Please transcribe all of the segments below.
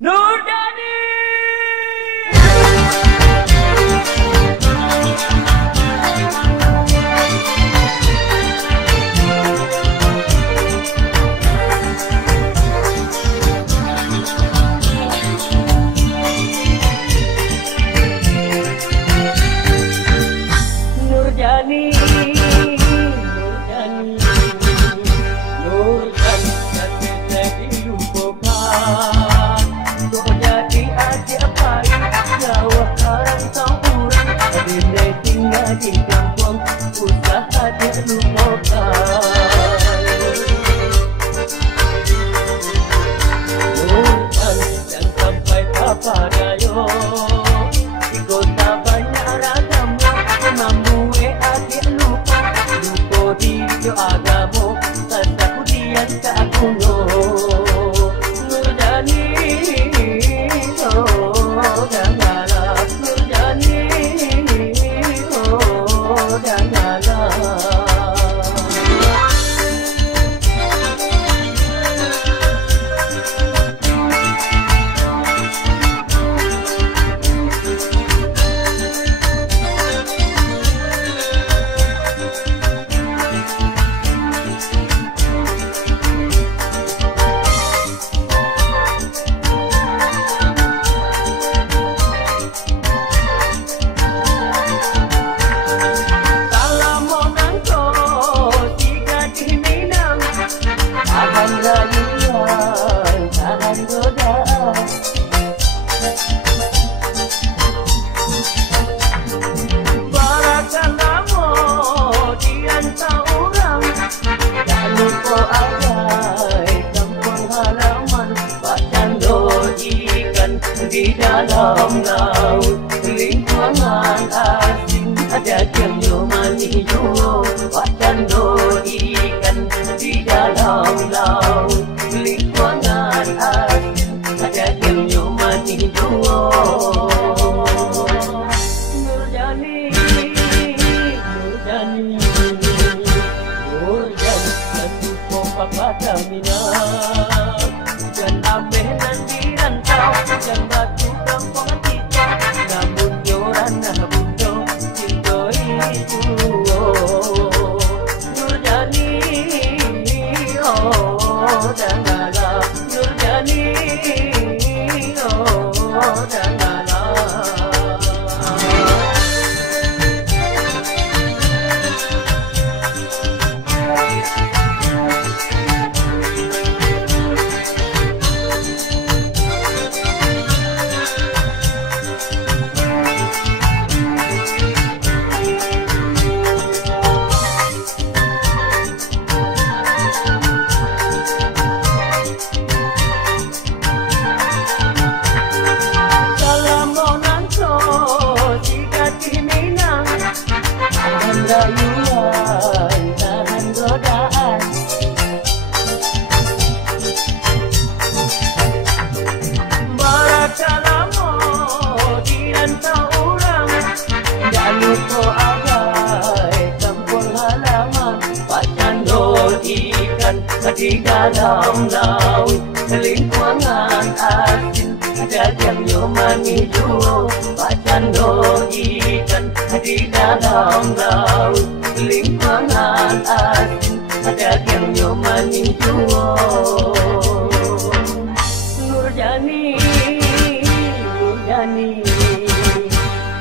Nurdani. Nurdani, Nurdani, tak bisa dilupakan. Kau jadi adik baik, jawab karang tahuran. Adilai tinggal di kampung, usaha dia lupakan. Nurdani, dan sampai papa dayo. Di kota banyak ragamnya, membuat adik lupa. Lupa diri agama, kata kudian tak kuno. Nurdani, oh janganlah. Nurdani, oh janganlah. Tahan rayuan, tahan godaan. Barakan lama di antara orang. Tak lupa agai kampung halaman. Bacaan ikan di dalam laut. Lingkungan asing ada jemnya maniyo. Bacaan ikan di dalam laut. Lingkungan asing ada jemnya maniyo. Nurdani, Nurdani, Nurdani, satu pompa pada minat. Hujan ameh nanti rantau, hujan batu kampung kita. Namun joran bundo, cinta itu. Nurdani, oh janganlah. Nurdani, oh janganlah. Rayuan, tahan godaan. Barakan lama di rantau orang. Tak lupa agai kampung halaman. Bacaan ikan di dalam laut. Lingkungan asing jajamnya maniyo. Bacaan ikan di dalam laut. Lingkungan asing jajamnya maniyo. Nurdani, Nurdani,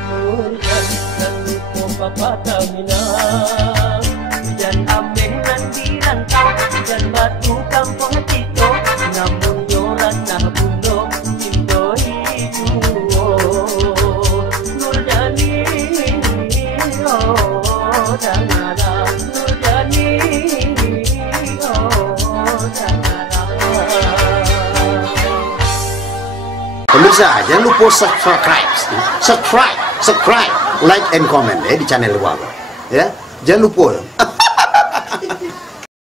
Nurdani, dan pompa pada minat. Hujan ameh nanti rantau, hujan batu kampung kita. Namun joran bundo, cinta itu. Nurdani, oh janganlah. Nurdani, oh janganlah. Pemirsa, jangan lupa subscribe, like and comment di channel Wabo. Ya, jangan lupa.